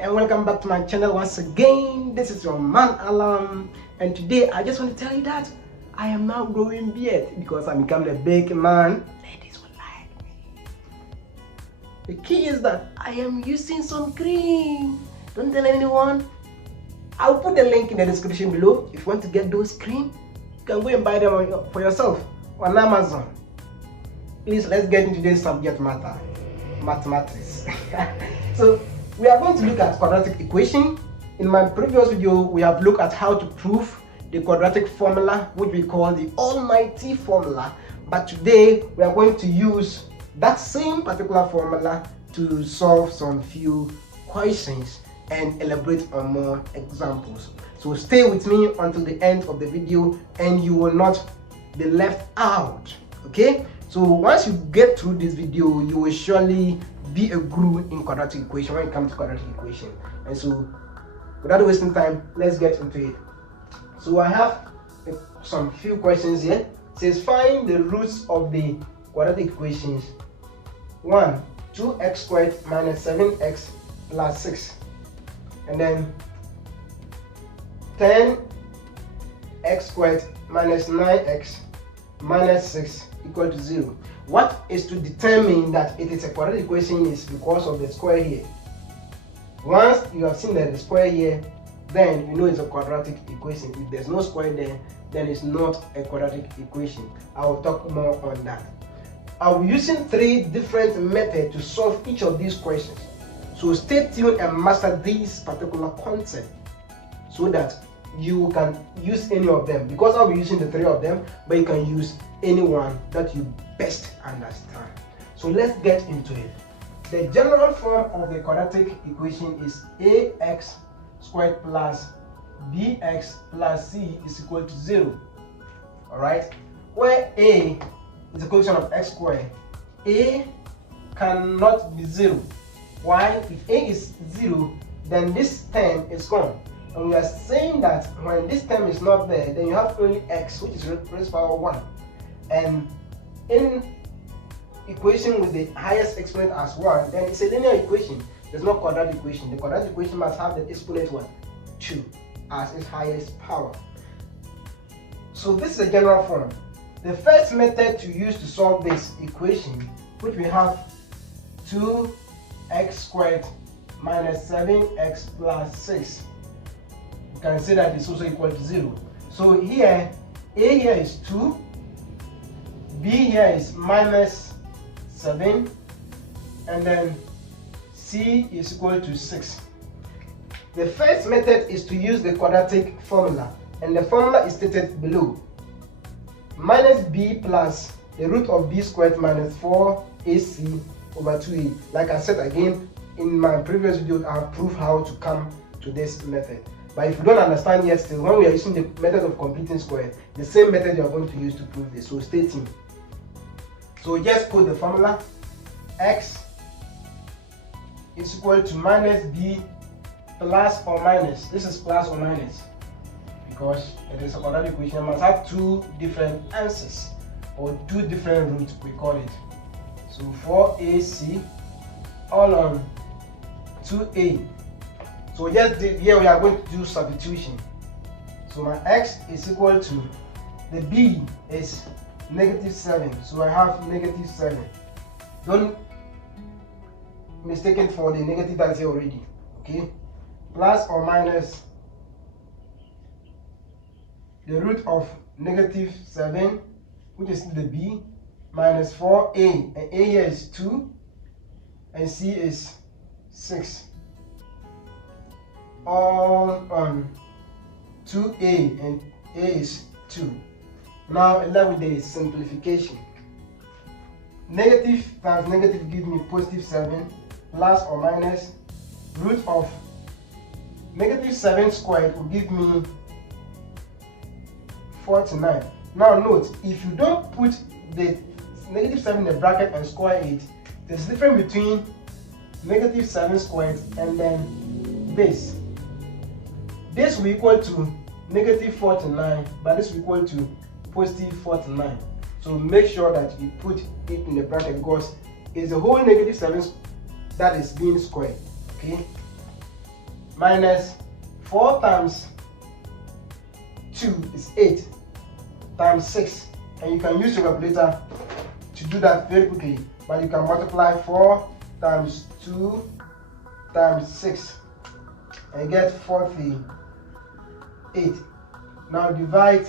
and welcome back to my channel once again. This is your man Alam, and today I just want to tell you that I am now growing beard because I'm becoming a big man. Ladies will like me. The key is that I am using some cream. Don't tell anyone. I'll put the link in the description below. If you want to get those cream, you can go and buy them for yourself on Amazon. Please, let's get into today's subject matter, mathematics. So we are going to look at quadratic equation. In my previous video, we have looked at how to prove the quadratic formula, which we call the almighty formula. But today we are going to use that same particular formula to solve some few questions and elaborate on more examples. So stay with me until the end of the video and you will not be left out. Okay, so once you get through this video, you will surely be a guru in quadratic equation when it comes to quadratic equation. And so without wasting time, let's get into it. So I have some few questions here. It says find the roots of the quadratic equations. 1, 2x squared minus 7x plus 6, and then 10x squared minus 9x minus 6 equal to 0. What is to determine that it is a quadratic equation is because of the square here. Once you have seen that the square here, then you know it's a quadratic equation. If there's no square there, then it's not a quadratic equation. I will talk more on that. I'll be using 3 different methods to solve each of these questions. So stay tuned and master these particular concepts so that you can use any of them, because I'll be using the 3 of them, but you can use any one that you best understand. So let's get into it. The general form of the quadratic equation is ax squared plus bx plus c is equal to 0. Alright, where a is a quotient of x squared, a cannot be 0. Why? If a is 0, then this term is gone. And we are saying that when this term is not there, then you have only x, which is raised to the power 1. And in equation with the highest exponent as 1, then it's a linear equation. There's no quadratic equation. The quadratic equation must have the exponent 1, 2 as its highest power. So this is the general form. The first method to use to solve this equation, which we have 2x squared minus 7x plus 6. You can say that it's also equal to 0. So here, a here is 2, b here is minus 7, and then c is equal to 6. The first method is to use the quadratic formula, and the formula is stated below. Minus b plus the root of b squared minus 4ac over 2a. Like I said again, in my previous video, I have proved how to come to this method. But if you don't understand yet still, when we are using the method of completing square, the same method you are going to use to prove this. So stay tuned. So just put the formula. X is equal to minus b plus or minus. This is plus or minus because it is a quadratic equation. It must have 2 different answers or 2 different roots, we call it. So 4ac all on 2a. So just here we are going to do substitution. So my x is equal to, the b is negative 7. So I have negative 7. Don't mistake it for the negative that's here already. Okay. Plus or minus the root of negative 7, which is the b, minus 4a. And a here is 2 and c is 6. All on 2a, and a is 2. Now along with the simplification. Negative times negative gives me positive 7, plus or minus root of negative 7 squared will give me 49. Now note, if you don't put the negative 7 in the bracket and square it, there's a difference between negative 7 squared and then this. This will equal to negative 49, but this will equal to positive 49. So make sure that you put it in the bracket because it's the whole negative 7 that is being squared. Okay. minus 4 times 2 is 8 times 6, and you can use your calculator to do that very quickly, but you can multiply 4 times 2 times 6 and get 48. Now divide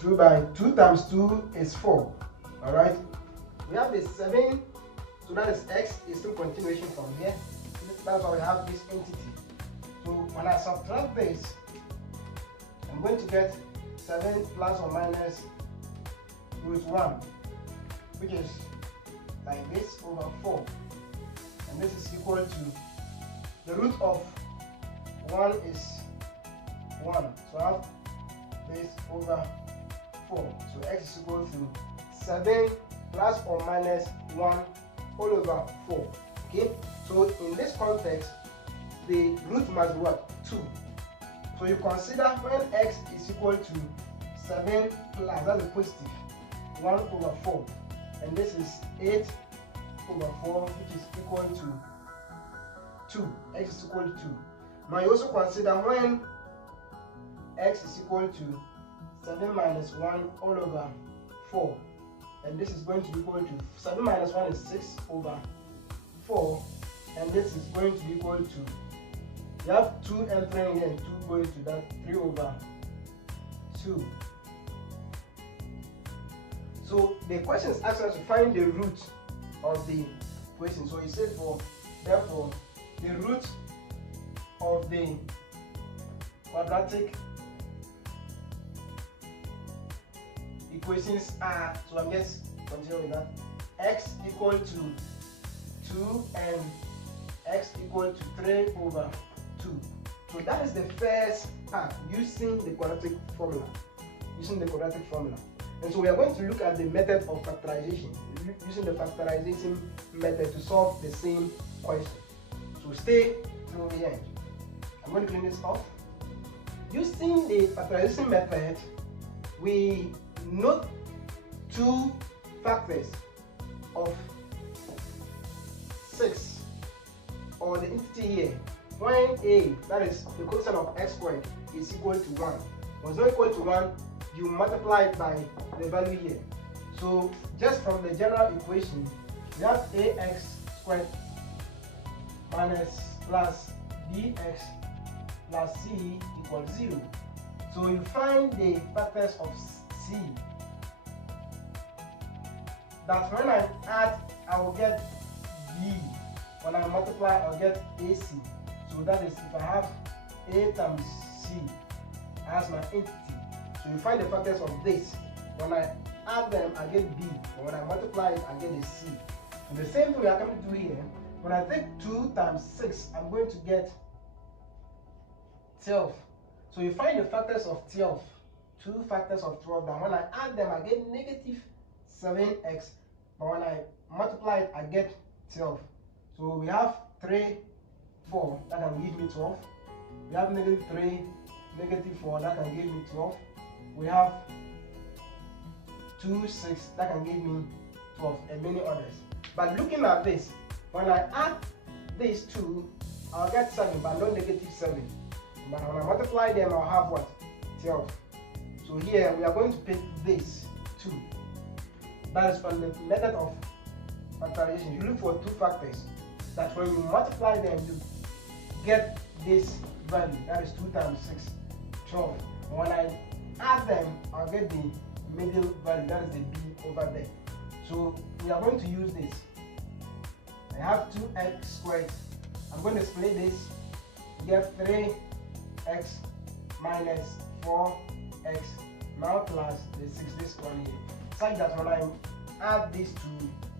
2 by 2 times 2 is 4. Alright, we have the 7, so that is x is still continuation from here. That's why we have this entity. So when I subtract this, I'm going to get 7 plus or minus root 1, which is like this over 4. And this is equal to the root of 1 is 1. So I have this over 4. So x is equal to 7 plus or minus 1 all over 4. Okay? So in this context, the root must be what? 2. So you consider when x is equal to 7 plus, that's a positive, 1 over 4. And this is 8 over 4, which is equal to 2. X is equal to 2. Now you also consider when x is equal to 7 minus 1 all over 4. And this is going to be equal to 7 minus 1 is 6 over 4. And this is going to be equal to, you have 2 entering here and 2 going to that, 3 over 2. So the question is asking us to find the root of the equation. So it says therefore the root of the quadratic equations are, so I'm just continuing with that, x equal to 2 and x equal to 3 over 2. So that is the first part, using the quadratic formula. And so we are going to look at the method of factorization, using the factorization method to solve the same question. So stay till the end. I'm going to clean this off. Using the factorization method, we note 2 factors of 6, or the entity here, when a, that is the quotient of x squared, is equal to 1. When it's not equal to 1, you multiply it by the value here. So just from the general equation, we have ax squared minus plus bx plus c equals 0. So you find the factors of c, that when I add, I will get b. When I multiply, I'll get ac. So that is, if I have a times c as my entity, so you find the factors of this. When I add them, I get b. And when I multiply it, I get a c. And the same thing we are going to do here. When I take 2 times 6, I'm going to get 12. So you find the factors of 12. 2 factors of 12. Now when I add them, I get negative 7x. But when I multiply it, I get 12. So we have 3, 4, that can give me 12. We have negative 3, negative 4, that can give me 12. We have 2, 6, that can give me 12, and many others. But looking at this, when I add these 2, I'll get 7, but not negative 7. But when I multiply them, I'll have what? 12. So here we are going to pick this 2. That is from the method of factorization. You look for 2 factors that when you multiply them, you get this value. That is 2 times 6, 12. And when I add them, I'll get the middle value, that is the b over there. So we are going to use this. I have 2x squared. I'm going to split this, get 3x minus 4x now plus the 6 this one here, such that when I add these 2,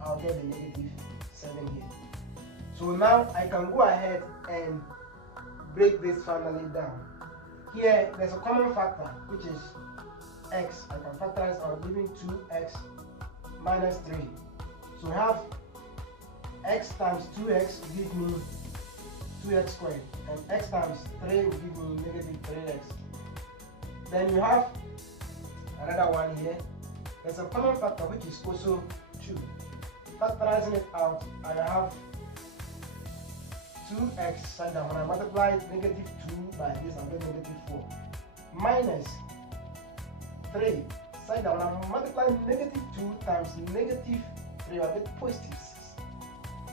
I'll get the negative 7 here. So now I can go ahead and break this finally down. Here there's a common factor, which is x. I can factorize out, giving 2x minus 3. So we have x times 2x will give me 2x squared, and x times 3 will give me negative 3x. Then you have another one here. There's a common factor, which is also 2. Factorizing it out, I have 2x, such that when I multiply negative 2 by this, I get negative 4. Minus 3, such that when I multiply negative 2 times negative 3, I get positive 6.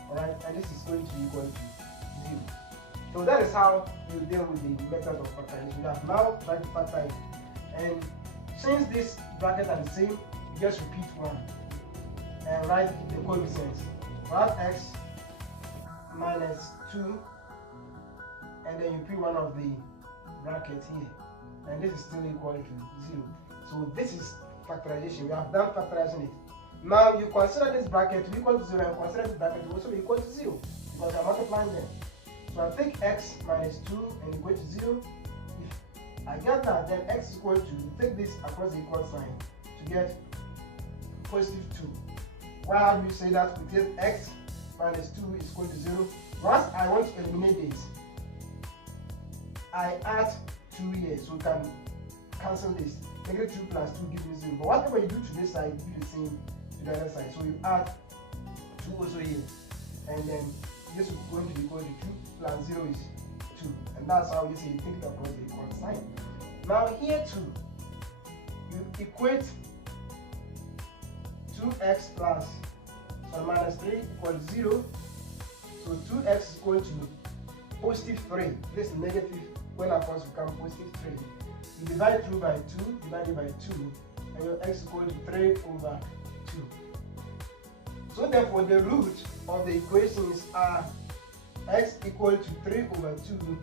Alright, and this is going to be equal to 0. So that is how you deal with the method of factorization. You have now tried to factor it. And since this bracket are the same, you just repeat 1 and write the coefficients. We have x minus 2, and then you put one of the brackets here, and this is still equal to 0. So this is factorization. We have done factorizing it. Now you consider this bracket to be equal to 0 and consider this bracket to also be equal to 0 because you are multiplying them. So I take x minus 2 and equal to 0. If I get that, then x is equal to, take this across the equal sign to get positive 2. Why do you say that? Because x minus 2 is equal to 0. Once I want to eliminate this, I add 2 here, so we can cancel this. Negative 2 plus 2 gives me 0. But whatever you do to this side, you do the same to the other side. So you add 2 also here, and then this is going to be equal to 2 plus 0 is 2. And that's how you say you take it across the equal sign. Now here too, you equate 2x plus minus 3 equals 0. So 2x is equal to positive 3. This is negative when our course becomes positive 3. You divide through by 2, divided by 2, and your x is equal to 3 over 2. So therefore the root of the equations are x equal to 3 over 2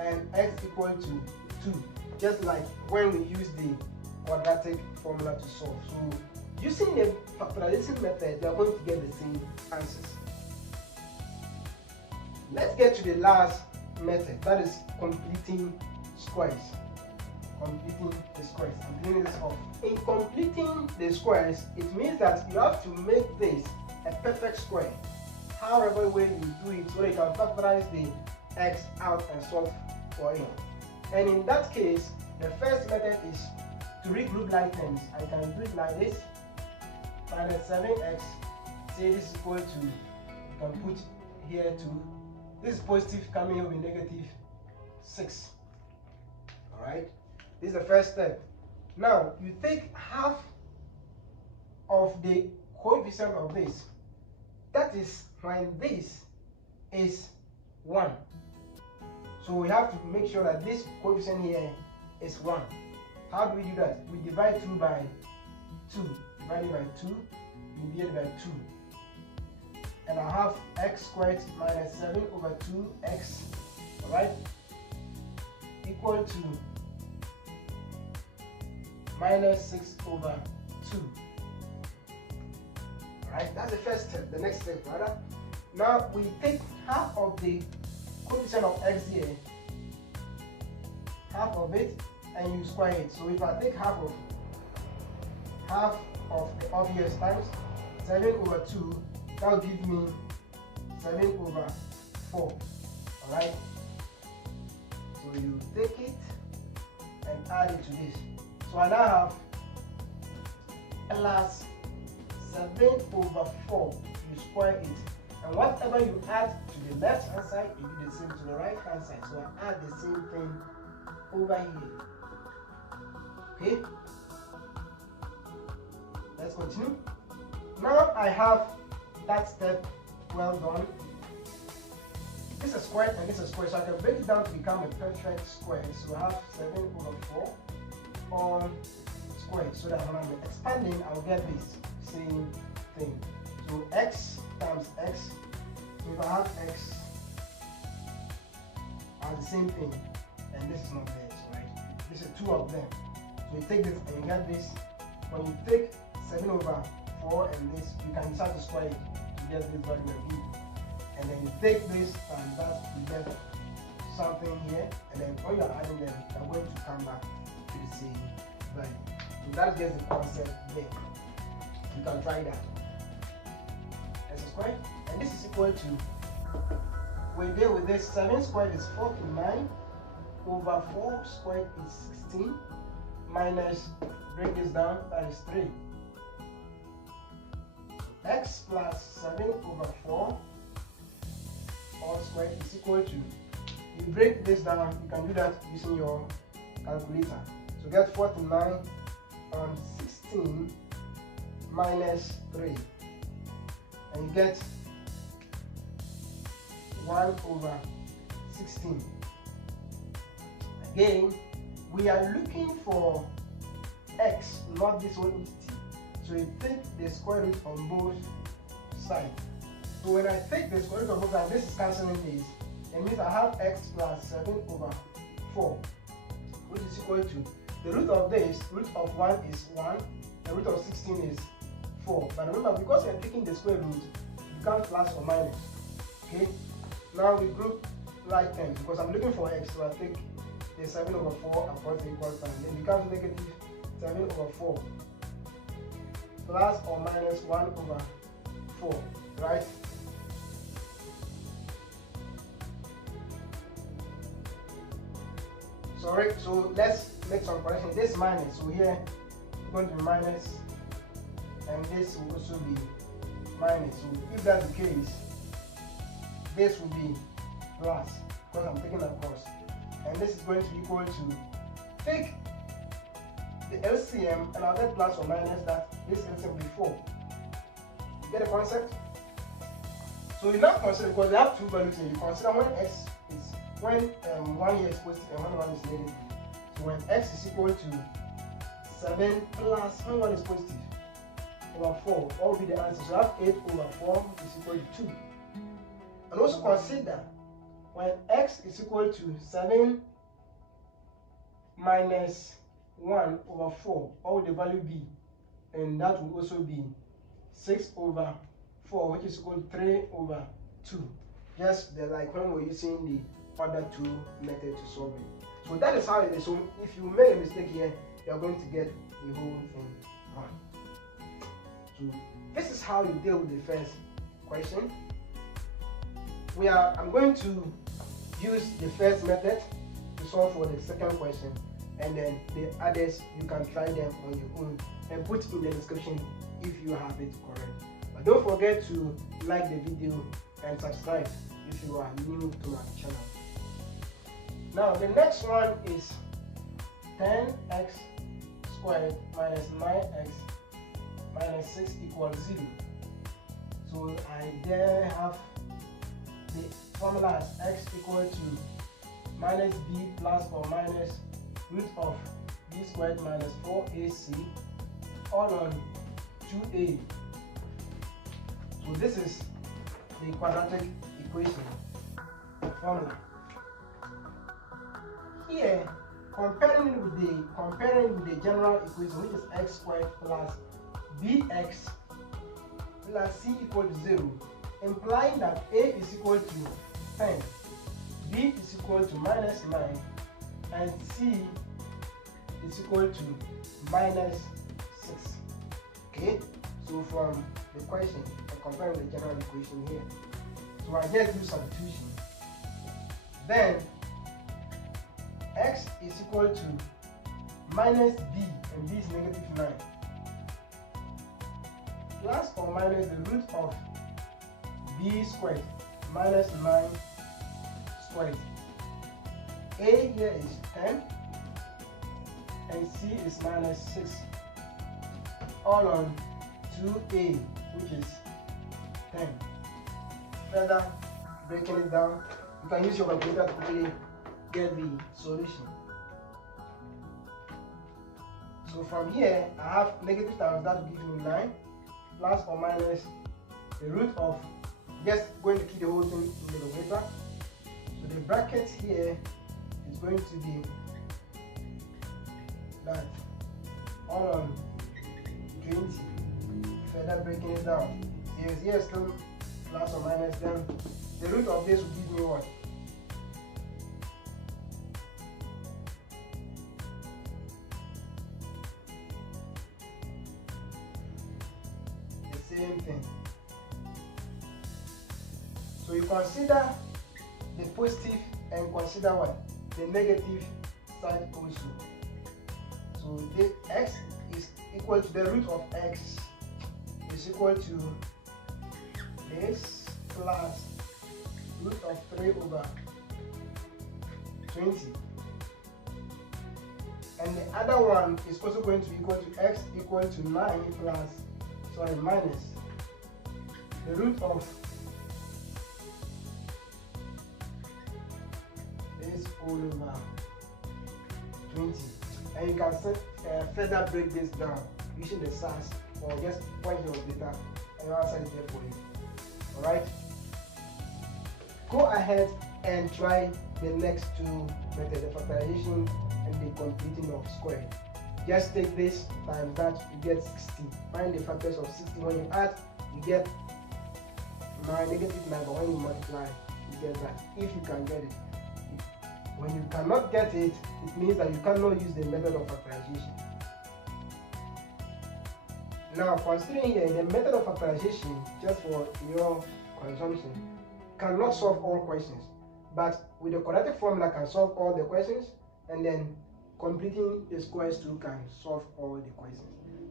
and x equal to 2. Just like when we use the quadratic formula to solve. So using the factorization method, you are going to get the same answers. Let's get to the last method, that is completing squares. Completing the squares. I'm cleaning this off. In completing the squares, it means that you have to make this a perfect square. However way you do it, so you can factorize the x out and solve for it. And in that case, the first method is to regroup like terms. I can do it like this. Minus 7x, say this is equal to, you can put here 2. This is positive, coming here with negative 6. Alright, this is the first step. Now, you take half of the coefficient of this. That is when this is 1. So we have to make sure that this coefficient here is 1. How do we do that? We divide through by 2. Divided by 2, divided by 2. And I have x squared minus 7 over 2x, alright, equal to minus 6 over 2. Alright, that's the first step. The next step, rather. Now we take half of the coefficient of x here, half of it, and you square it. So if I take half of the obvious times 7 over 2, that will give me 7 over 4. Alright? So you take it and add it to this. So I now have plus 7 over 4. You square it. And whatever you add to the left hand side, you do the same to the right hand side. So I add the same thing over here. Okay? Let's continue. Now I have that step well done. This is squared and this is squared, so I can break it down to become a perfect square. So I have 7 over 4 all squared, so that when I'm expanding, I'll get this same thing. So x times x. So if I have x, I have the same thing, and this is not there, right? This is 2 of them. So you take this and you get this. When you take 7 over 4 and this, you can start to square it to get this value again. And then you take this and that, you get something here, and then when you're adding them, you're going to come back to the same value. So that's just the concept there. You can try that. That's a square, and this is equal to, we deal with this, 7 squared is 49 over 4 squared is 16 minus, break this down, that is 3. X plus 7 over 4 all squared is equal to, you break this down, you can do that using your calculator. So get 49 on 16 minus 3, and you get 1 over 16. Again, we are looking for x, not this one entity. So you take the square root on both sides. So when I take the square root of both sides, this is cancelling this. It means I have x plus 7 over 4, which is equal to the root of this, root of 1 is 1, the root of 16 is 4. But remember, because we are taking the square root, you can't plus or minus. Okay? Now we group like terms because I'm looking for x, so I take the 7 over 4 and put the equal sign. Then it becomes negative 7 over 4 plus or minus 1 over 4, right? Sorry, so let's make some correction. This minus, so here it's going to be minus, and this will also be minus. So if that's the case, this will be plus because I'm taking across, and this is going to be equal to, take the LCM and I'll get plus or minus that. This LCM will be 4. You get the concept? So you now consider, because they have two values here, you consider when x is, when 1 here is positive and when 1 is negative. So when x is equal to 7 plus when 1 is positive over 4, what will be the answer? So I have 8 over 4 is equal to 2. And also consider when x is equal to 7 minus 1 over 4, what will the value be? And that will also be 6 over 4, which is equal to 3 over 2. Just like when we're using the order 2 method to solve it. So that is how it is. So if you make a mistake here, you're going to get the whole thing wrong. So this is how you deal with the first question. I'm going to use the first method to solve for the second question, and then the others you can try them on your own and put in the description if you have it correct. But don't forget to like the video and subscribe if you are new to my channel. Now the next one is 10x squared minus 9x minus 6 equals 0. So I there have the formula as x equal to minus b plus or minus root of b squared minus 4ac all on 2a. So this is the quadratic equation formula. Here, comparing with the general equation, which is x squared plus bx plus c equal to 0, implying that a is equal to 10, b is equal to minus 9, and c is equal to minus 6. Okay, so from the question, I'm comparing the general equation here. So I just do substitution. Then x is equal to minus b, and b is negative 9, plus or minus the root of b squared minus 9 squared. A here is 10 and c is minus 6, all on 2a, which is 10. Further breaking it down, you can use your calculator to quickly get the solution. So from here, I have negative times that will give me 9, plus or minus the root of, just going to keep the whole thing in the numerator. So the bracket here is going to be that, all on 20. Further breaking it down, here still plus or minus, then the root of this will give me what? The same thing. So you consider the positive and consider what? The negative side also. So the x is equal to the root of x is equal to this plus root of 3 over 20. And the other one is also going to be equal to x equal to 9 minus the root of this all over 20. And you can further break this down using the SAS or just point your data and your answer is there for you. Alright? Go ahead and try the next two methods, the factorization and the completing of square. Just take this times that, you get 60. Find the factors of 60. When you add, you get 9, negative 9, but when you multiply, you get that. If you can get it. When you cannot get it, it means that you cannot use the method of factorization. Now, considering here the method of factorization, just for your consumption, cannot solve all questions, but with the quadratic formula can solve all the questions, and then completing the squares too can solve all the questions.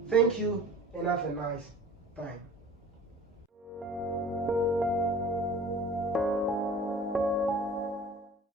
Thank you and have a nice time.